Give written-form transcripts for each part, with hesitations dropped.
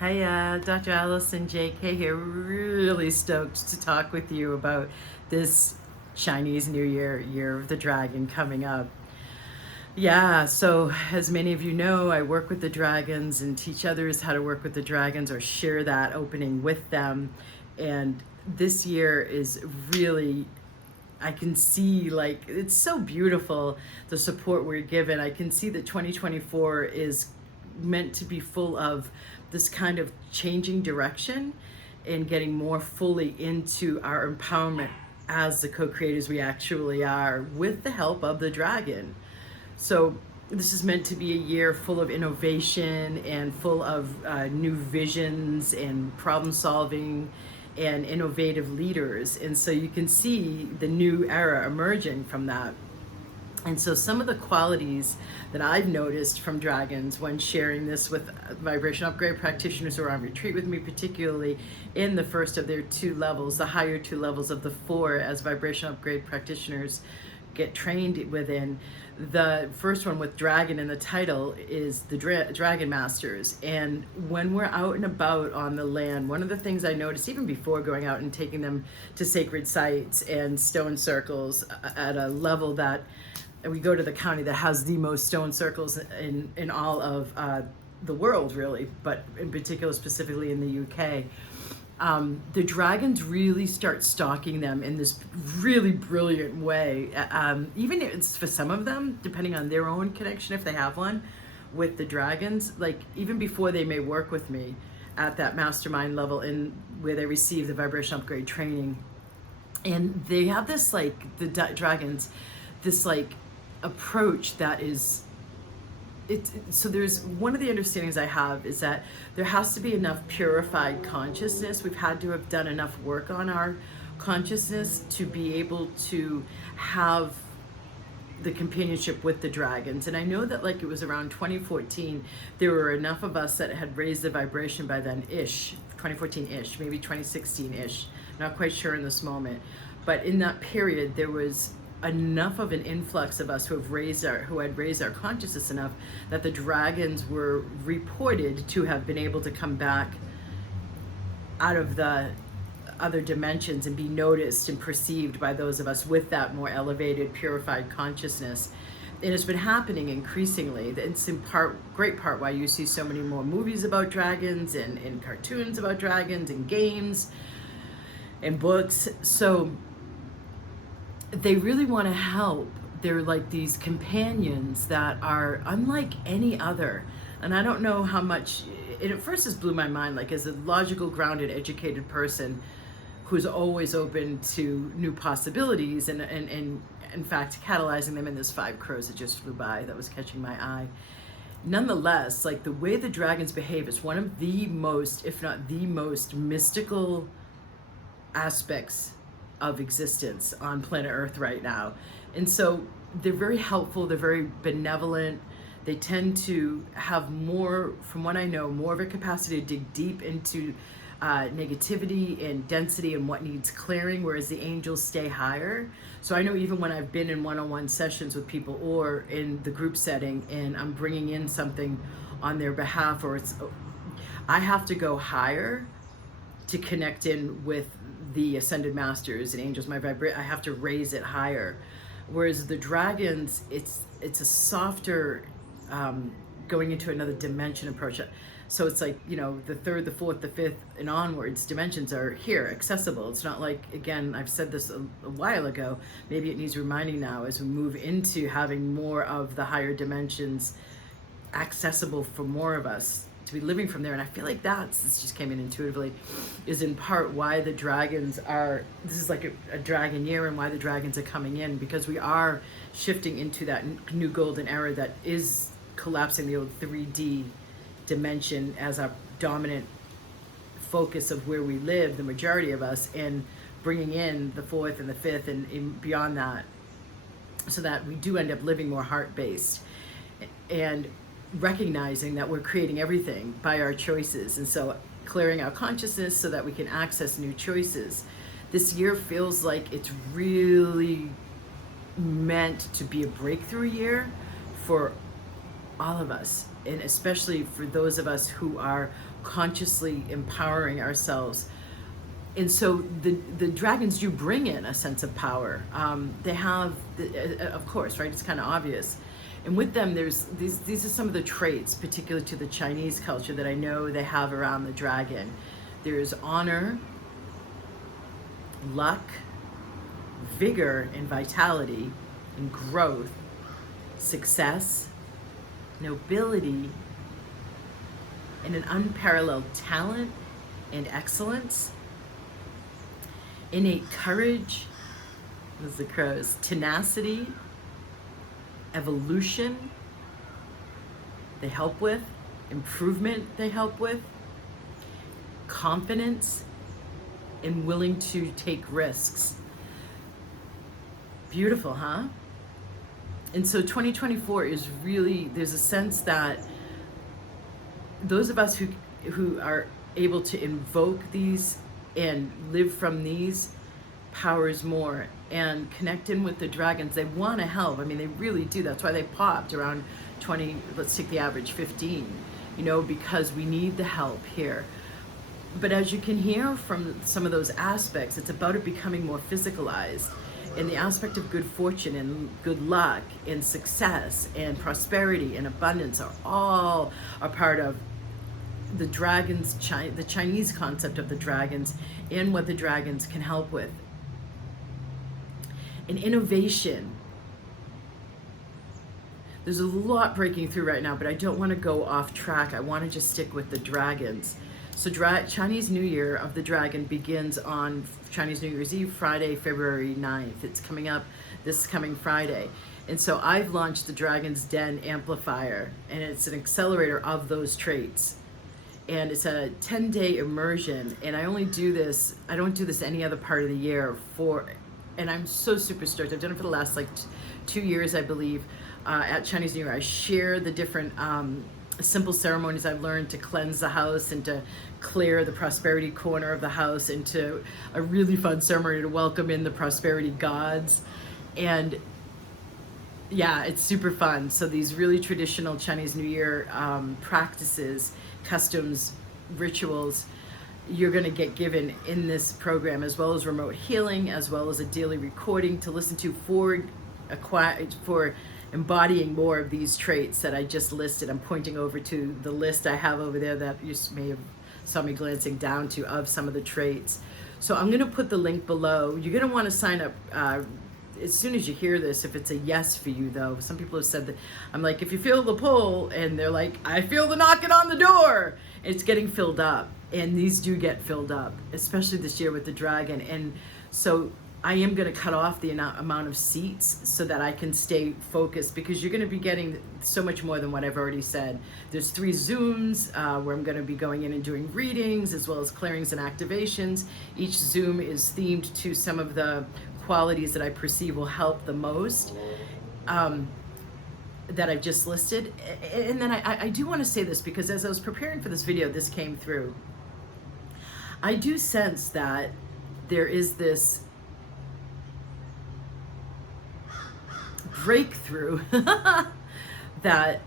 Hi, Dr. Allison J.K. here. Really stoked to talk with you about this Chinese New Year, Year of the Dragon coming up. Yeah, so as many of you know, I work with the dragons and teach others how to work with the dragons or share that opening with them. And this year is really, I can see, like, it's so beautiful, the support we're given. I can see that 2024 is meant to be full of this kind of changing direction and getting more fully into our empowerment as the co-creators we actually are, with the help of the dragon. So this is meant to be a year full of innovation and full of new visions and problem solving and innovative leaders. And so you can see the new era emerging from that. And so some of the qualities that I've noticed from dragons when sharing this with vibration upgrade practitioners who are on retreat with me, particularly in the first of their two levels, the higher two levels of the four as vibration upgrade practitioners get trained within. The first one with dragon in the title is the Dragon Masters. And when we're out and about on the land, one of the things I noticed even before going out and taking them to sacred sites and stone circles at a level that we go to the county that has the most stone circles in all of the world, really, but in particular, specifically in the UK. The dragons really start stalking them in this really brilliant way. Even it's for some of them, depending on their own connection, if they have one, with the dragons, like even before they may work with me at that mastermind level in where they receive the vibration upgrade training. And they have this, like, the dragons, this like approach that is, so there's one of the understandings I have is that there has to be enough purified consciousness. We've had to have done enough work on our consciousness to be able to have the companionship with the dragons. And I know that, like, it was around 2014, there were enough of us that had raised the vibration by then, 2014-ish, maybe 2016-ish, not quite sure in this moment. But in that period, there was enough of an influx of us who had raised our consciousness enough that the dragons were reported to have been able to come back out of the other dimensions and be noticed and perceived by those of us with that more elevated, purified consciousness. And it's been happening increasingly. It's in great part why you see so many more movies about dragons and cartoons about dragons and games and books. So they really want to help. They're like these companions that are unlike any other. And I don't know how much, it at first just blew my mind, like, as a logical, grounded, educated person who's always open to new possibilities and in fact catalyzing them in this 5 crows that just flew by that was catching my eye. Nonetheless, like, the way the dragons behave is one of the most, if not the most, mystical aspects of existence on planet Earth right now. And so they're very helpful, they're very benevolent. They tend to have more, from what I know, more of a capacity to dig deep into negativity and density and what needs clearing, whereas the angels stay higher. So I know even when I've been in one-on-one sessions with people or in the group setting and I'm bringing in something on their behalf, or I have to go higher to connect in with the ascended masters and angels. I have to raise it higher. Whereas the dragons, it's a softer, going into another dimension approach. So it's like, the third, the fourth, the fifth, and onwards dimensions are here, accessible. It's not like, again, I've said this a while ago, maybe it needs reminding now as we move into having more of the higher dimensions accessible for more of us to be living from there. And I feel like this just came in intuitively, is in part why the dragons this is like a dragon year, and why the dragons are coming in, because we are shifting into that new golden era that is collapsing the old 3D dimension as our dominant focus of where we live, the majority of us, and bringing in the fourth and the fifth and beyond that, so that we do end up living more heart-based and recognizing that we're creating everything by our choices. And so clearing our consciousness so that we can access new choices. This year feels like it's really meant to be a breakthrough year for all of us, and especially for those of us who are consciously empowering ourselves. And so the dragons do bring in a sense of power. They have, of course, right? It's kind of obvious. And with them, there's these are some of the traits, particular to the Chinese culture, that I know they have around the dragon. There's honor, luck, vigor and vitality and growth, success, nobility, and an unparalleled talent and excellence, innate courage, those are the crows, tenacity, evolution, they help with, improvement, they help with, confidence, and willing to take risks. Beautiful, huh? And so 2024 is really, there's a sense that those of us who are able to invoke these and live from these powers more and connect in with the dragons, they want to help. I mean, they really do. That's why they popped around 20, let's take the average 15, you know, because we need the help here. But as you can hear from some of those aspects, it's about it becoming more physicalized. And the aspect of good fortune and good luck and success and prosperity and abundance are all a part of the dragons, the Chinese concept of the dragons, and what the dragons can help with. And innovation. There's a lot breaking through right now, but I don't want to go off track. I want to just stick with the dragons. So Chinese New Year of the Dragon begins on Chinese New Year's Eve, Friday, February 9th. It's coming up this coming Friday. And so I've launched the Dragon's Den Amplifier, and it's an accelerator of those traits. And it's a 10-day immersion, and I only do this, I don't do this any other part of the year and I'm so super stoked. I've done it for the last like 2 years, I believe, at Chinese New Year. I share the different simple ceremonies I've learned to cleanse the house and to clear the prosperity corner of the house, into a really fun ceremony to welcome in the prosperity gods. And yeah, it's super fun. So these really traditional Chinese New Year practices, customs, rituals, you're going to get given in this program, as well as remote healing, as well as a daily recording to listen to for embodying more of these traits that I just listed. I'm pointing over to the list I have over there that you may have saw me glancing down to, of some of the traits. So I'm going to put the link below. You're going to want to sign up as soon as you hear this, if it's a yes for you, though. Some people have said that, I'm like, if you feel the pull, and they're like, I feel the knocking on the door, it's getting filled up. And these do get filled up, especially this year with the dragon. And so I am going to cut off the amount of seats so that I can stay focused, because you're going to be getting so much more than what I've already said. There's 3 Zooms where I'm going to be going in and doing readings, as well as clearings and activations. Each Zoom is themed to some of the qualities that I perceive will help the most, that I've just listed. And then I do want to say this, because as I was preparing for this video, this came through. I do sense that there is this breakthrough that,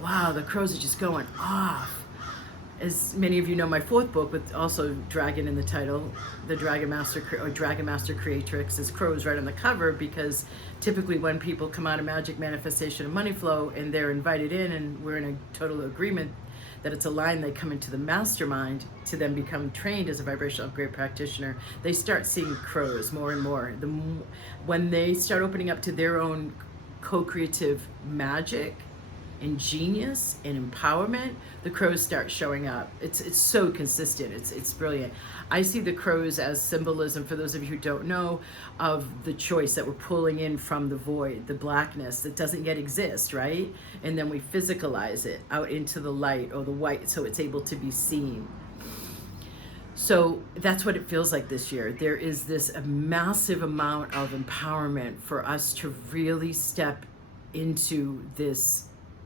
wow, the crows are just going off. As many of you know, my 4th book, with also dragon in the title, the Dragon Master or Dragon Master Creatrix, is crows right on the cover, because typically when people come out of magic, manifestation, and money flow, and they're invited in and we're in a total agreement that it's aligned, they come into the mastermind to then become trained as a vibrational upgrade practitioner, they start seeing crows more and more. When they start opening up to their own co-creative magic and genius and empowerment, the crows start showing up. It's so consistent. It's brilliant. I see the crows as symbolism, for those of you who don't know, of the choice that we're pulling in from the void, the blackness that doesn't yet exist, right? And then we physicalize it out into the light or the white, so it's able to be seen. So that's what it feels like this year. There is this massive amount of empowerment for us to really step into this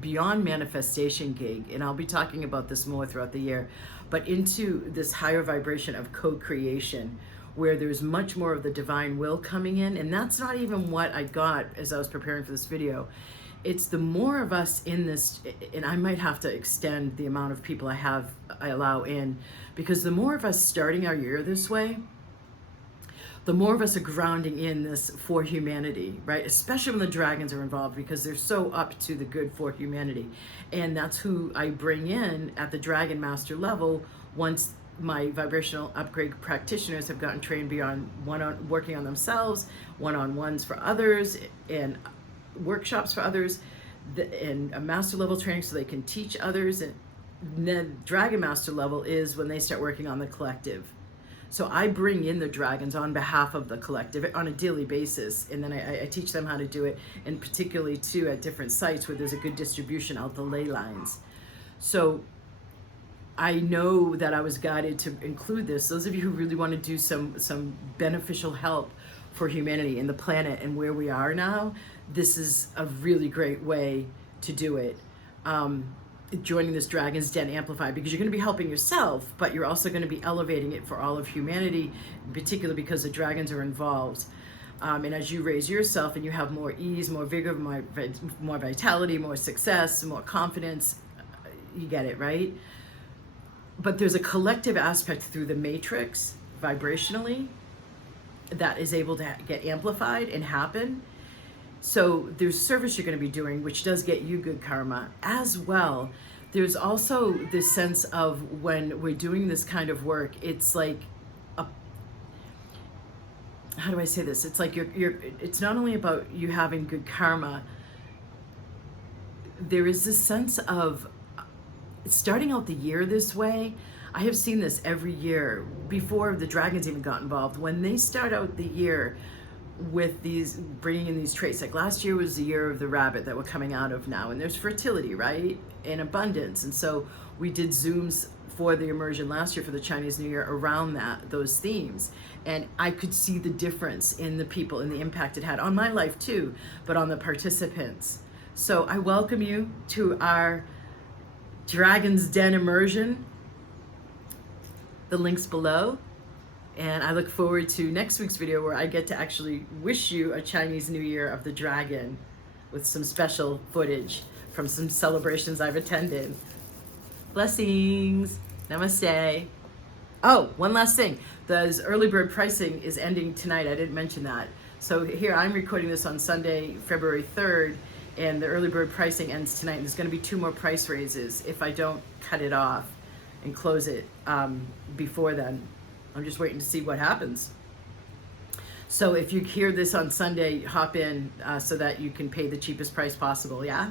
beyond manifestation gig, and I'll be talking about this more throughout the year, but into this higher vibration of co-creation, where there's much more of the divine will coming in. And that's not even what I got as I was preparing for this video. it's the more of us in this, and I might have to extend the amount of people I allow in, because the more of us starting our year this way, the more of us are grounding in this for humanity, right? Especially when the dragons are involved, because they're so up to the good for humanity. And that's who I bring in at the Dragon Master level once my vibrational upgrade practitioners have gotten trained beyond working on themselves, one-on-ones for others, and workshops for others, and a master level training so they can teach others. And then Dragon Master level is when they start working on the collective. So I bring in the dragons on behalf of the collective on a daily basis, and then I teach them how to do it, and particularly too at different sites where there's a good distribution out the ley lines. So I know that I was guided to include this. Those of you who really want to do some beneficial help for humanity and the planet and where we are now, this is a really great way to do it. Joining this Dragon's Den Amplifier, because you're going to be helping yourself, but you're also going to be elevating it for all of humanity, in particular because the dragons are involved. And as you raise yourself and you have more ease, more vigor, more vitality, more success, more confidence, you get it, right? But there's a collective aspect through the matrix vibrationally that is able to get amplified and happen. So there's service you're going to be doing, which does get you good karma as well. There's also this sense of when we're doing this kind of work, it's like how do I say this? It's like it's not only about you having good karma. There is this sense of starting out the year this way. I have seen this every year before the dragons even got involved. When they start out the year with these, bringing in these traits, like last year was the year of the rabbit that we're coming out of now, and there's fertility, right, and abundance. And so we did Zooms for the immersion last year for the Chinese New Year around those themes, and I could see the difference in the people and the impact it had on my life too, but on the participants. So I welcome you to our Dragon's Den immersion. The link's below. And I look forward to next week's video where I get to actually wish you a Chinese New Year of the Dragon with some special footage from some celebrations I've attended. Blessings. Namaste. Oh, one last thing. The early bird pricing is ending tonight. I didn't mention that. So here, I'm recording this on Sunday, February 3rd, and the early bird pricing ends tonight. And there's going to be 2 more price raises if I don't cut it off and close it before then. I'm just waiting to see what happens. So if you hear this on Sunday, hop in so that you can pay the cheapest price possible, yeah?